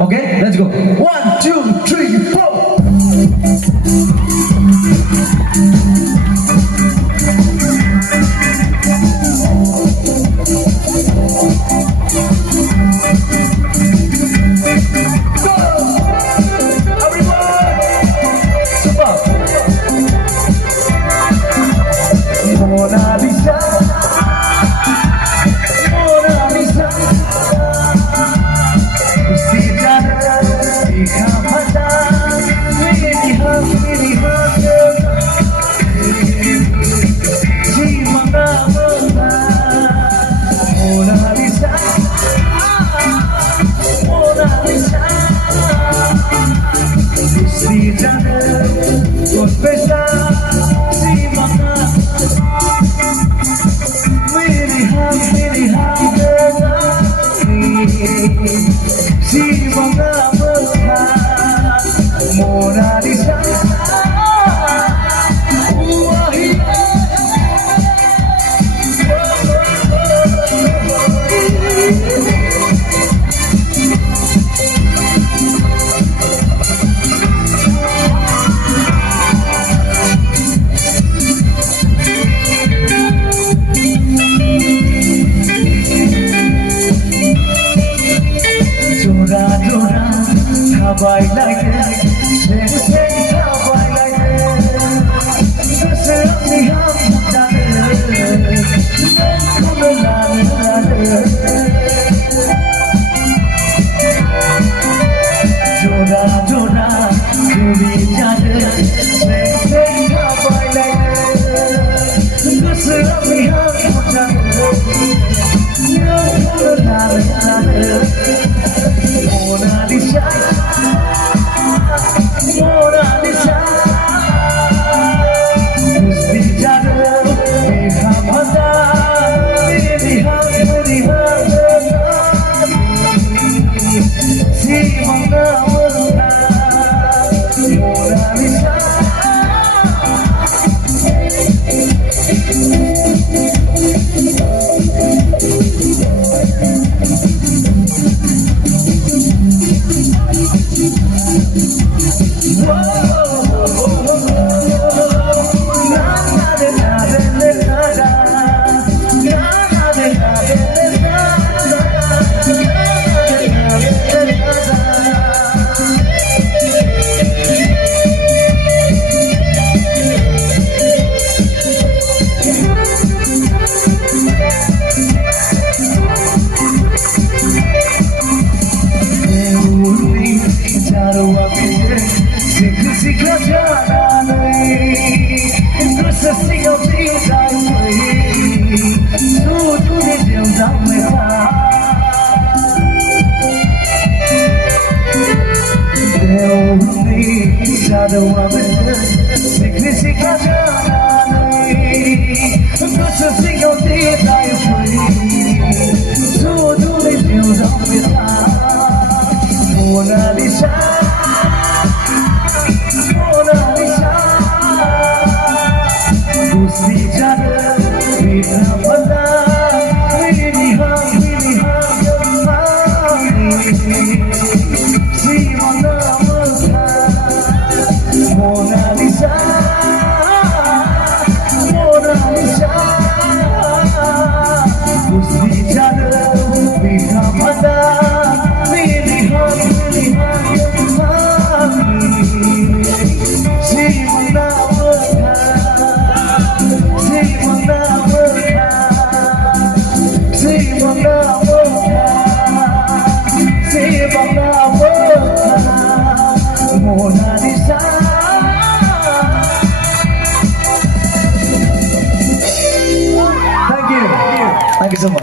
Okay, let's go. 1, 2, 3, 4. Mona Lisa, Mona Lisa, usi jana dikha pata, meri ha jeevana mona. Mona Lisa, Mona Lisa, usi jana confessa jeevana. Mona Lisa, Jora jora khabai lage, sen sen khabai lage, kasam niham dane, khum lane. Jora jora jodi jane, sen sen khabai lage, kasam niham dane. Mona Lisa, Mona Lisa, usi jana dikha pata, meri ha jeevana mona. Mona Lisa. Sikha jana nahi, kus siyo jidai nahi, tu tujhe jiunda mein tha. Devi jadwa mein sikha jana nahi, kus siyo jidai nahi, tu tujhe jiunda mein tha. Mona Lisa, Mona Lisa, usi jana dikha pata, meri ha jeevana mona. Mona Lisa, Mona Lisa, usi jana dikha pata, meri ha jeevana mona. Jeevana mona, jeevana mona, jeevana mona. Mona Lisa. Thank you so much.